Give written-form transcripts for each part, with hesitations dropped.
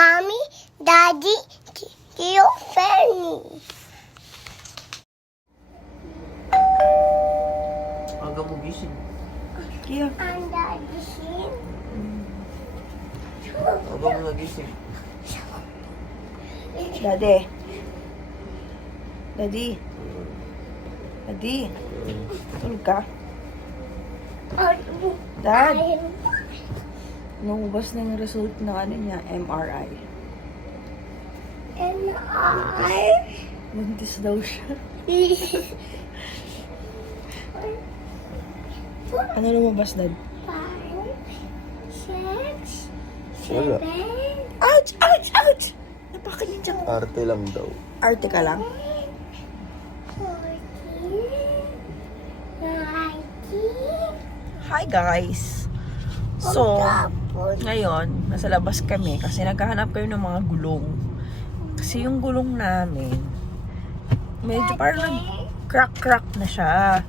Mommy, Daddy, Tio Fanny. Aga mo gising. Kaya, And Daddy Shin. Aga mo nagising. Daddy. Daddy. Daddy. Tulog ka? Dad. Lumabas na yung result ng ano niya, MRI. And I. Buntis daw siya. Ano lumabas, Dad? 5, 6, Wala. 7, Ouch! Ouch! Ouch! Napakanin siya. Arte lang daw. Arte ka lang? 14, 19. Hi, guys! So, ngayon, nasa labas kami kasi naghahanap kayo ng mga gulong. Kasi yung gulong namin, medyo parang nag-crack-crack na siya.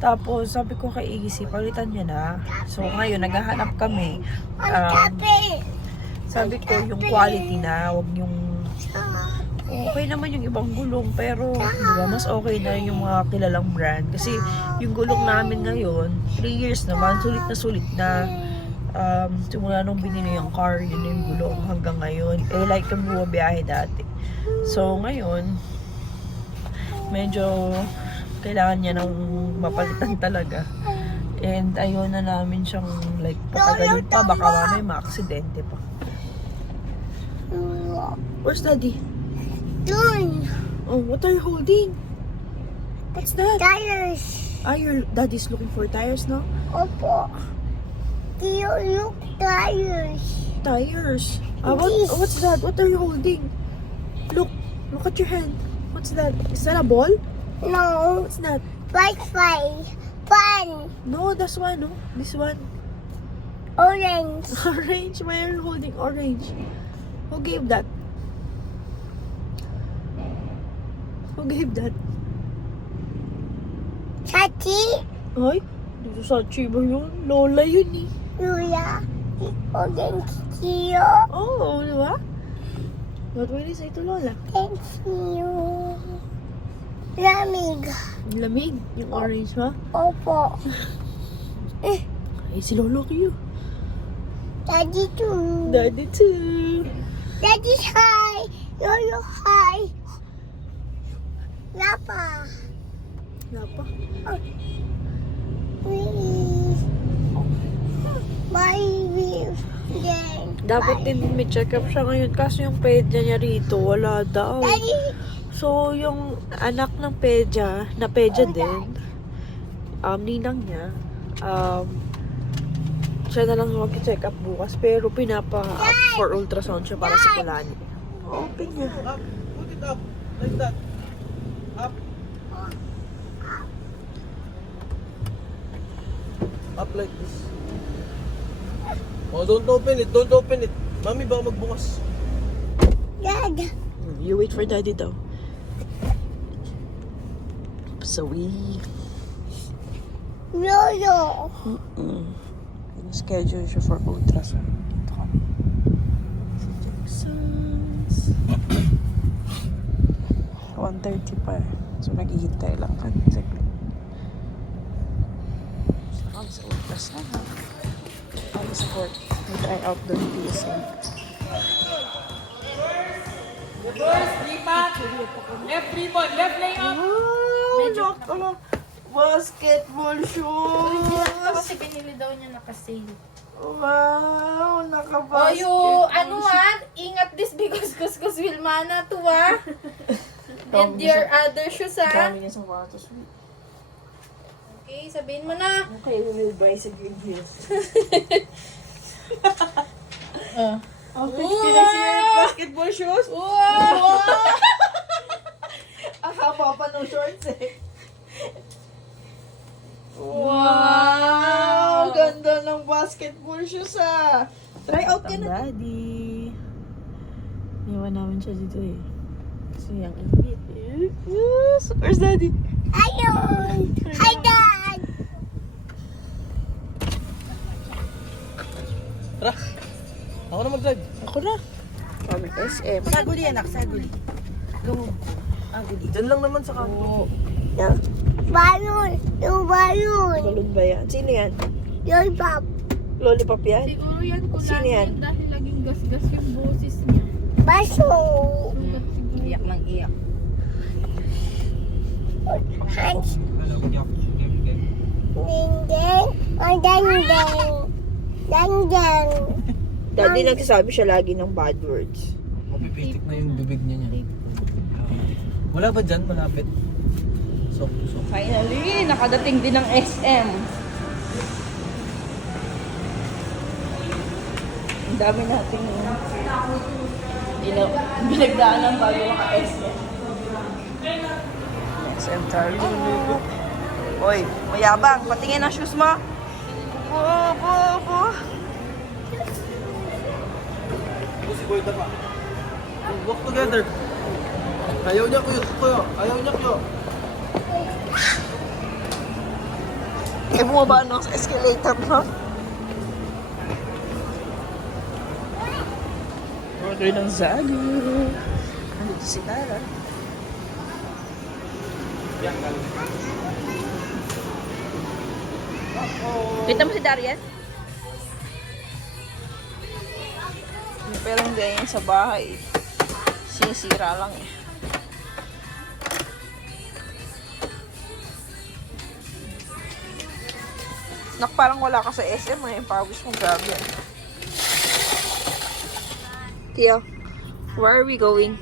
Tapos, sabi ko kay Iggy, palitan niya na. So, ngayon, naghahanap kami. Sabi ko, yung quality na, wag yung... Okay naman yung ibang gulong, pero di ba, mas okay na yung mga kilalang brand. Kasi yung gulong namin ngayon, 3 years naman, sulit na. Simula nung binili yung car, yun yung gulong hanggang ngayon. Like yung bumabiyahe dati. So, ngayon, medyo kailangan niya ng mapalitan talaga. And ayaw na namin siyang like patagalin pa, baka mamay ma-aksidente pa. Where's Daddy? Dun. Oh, what are you holding? What's that? Tires. Ah, your daddy's looking for tires now? Opo. Tio, look, tires. Tires? This. What's that? What are you holding? Look at your hand. What's that? Is that a ball? No. What's that? Wi-Fi. Fun. No, that's one, no? This one. Orange. Orange? Why are you holding orange? Who gave that? Who gave that? Chachi. Ay, dito sa Chiba yun. Lola yun eh. Luya. Orange. Tio. Oh, di ba? What will you say to Lola? Thank you. Lamig. Lamig, yung orange, ha? Opo. Ay, si Lolo kayo. Daddy too. Daddy too. Daddy's high. Lolo high. Lapa. Napa? Please. Baby. Then. Dapat din may check up siya ngayon kasi yung pedya niya rito, wala daw. Daddy. So, yung anak ng pedya, na pedya din, ninang niya, siya na lang mag-check up bukas, pero pinapa-up for ultrasound siya para sa kulani. Open niya. Up. Put it up. Like that. Up. Up like this. Oh, don't open it. Don't open it. Mami, baka magbukas. Dad. You wait for daddy daw. So, Lolo. schedule siya for ultrasound. Dito kami. Si Jackson's. 1:30 pa eh. So, naghihintay lang kami. Kami sa ultrasound. Kami sa court. May outdoor PSA. Reverse, lipat. Left ribbon, left layup. Wow! Basketball shoes! Kasi binili daw niya naka-sale. Wow! Oh, Naka-basketball you, ingat this because kuskus Wilmana to And your other shoes Dami niya sa watos. Okay, sabihin mo na. Okay, we will buy sa green heels. Okay, can I see your basketball shoes? Wow! Ang haba pa ng shorts eh. Wow! Ganda ng basketball shoes ah. Try out ka na. Daddy. Iwan namin siya dito eh. Kasi ang init eh. Yes. Where's Daddy? Ayun. Hi, Dad. Tara. Ako na mag-drive. Ako na. Kami SM. Saguli anak, saguli. Go. Aguli. Diyan lang naman sa kanto. Balon. Yung balon. Balon ba yan? Sino yan? Yung pop. Lollipop yan? Siguro yan Sino yan? dahil laging gas-gas yung boses niya. Baso. Iyak lang iyak. Hans. Hello, yak. Ding-ding. Ang dang-dang. Dang-dang. Daddy nagsasabi siya lagi ng bad words. Mapipitik na yung bibig niya niya. Wala ba dyan? Malapit. So. Finally, nakadating din ng SM. Ang dami nating binagdaanan bago maka-SM. SM Tarlac. Oy, mayabang. Patingin ang shoes mo. Po. Si Kuya pa. Walk together. Ayaw niya kuya. Ayaw niya kuya. Eh, bumaba na ako sa escalator, no? Order ng Zagu. Andito si Tara. Kita mo si Darian? Pero hindi yan sa bahay. Sinisira lang eh. Nak, parang wala ka sa SM eh. Pawis mo, grabe yan. Tia, where are we going?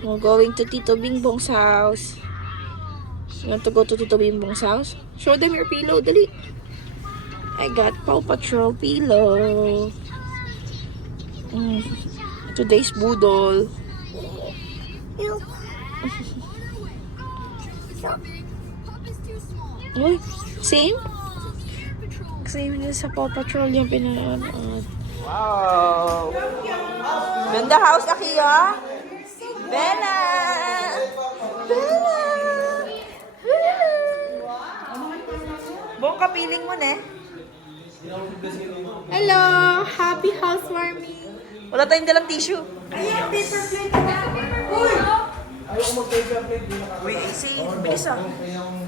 We're going to Tito Bingbong's house. You want to go to Tito Bingbong's house? Show them your pillow, dali. I got Paw Patrol pillow. Today's Boodle. Yung. Uy, same? Same din sa Paw Patrol yung pinanood. Wow! Ganda house, Akiya! Bella! Bella! Buong kapiling mo, ne? Hello! Happy housewarming! Wala tayong dalang tissue. Ayan, paper plate na. Ayaw ko mag-paper plate. Uy, si bilis ah.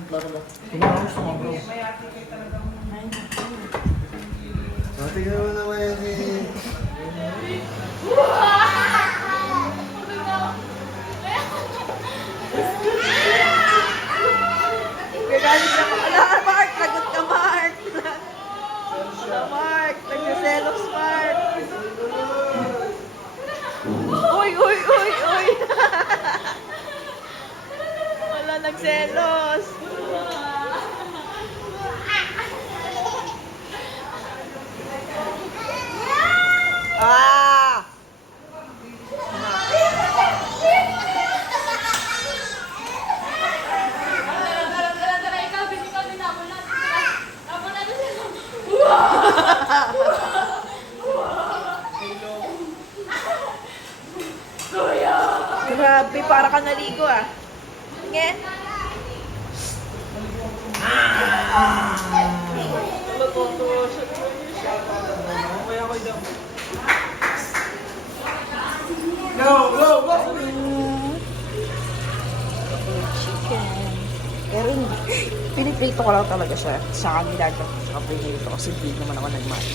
Gusto mo bro. Tingnan mo naman yan eh. Gagalit na ko. Ala, Mark! Lagot ka, Mark! Ala, Mark! Nagsaselos, Mark! Uy! Wala, nagselos! Ah! Grabe, para ka naligo ah. Tingin. Kaya ko daw. Go! Chicken. Pero piniprito ko lang talaga siya sa kanila. Sa pinili ko kasi hindi naman ako nagmahal.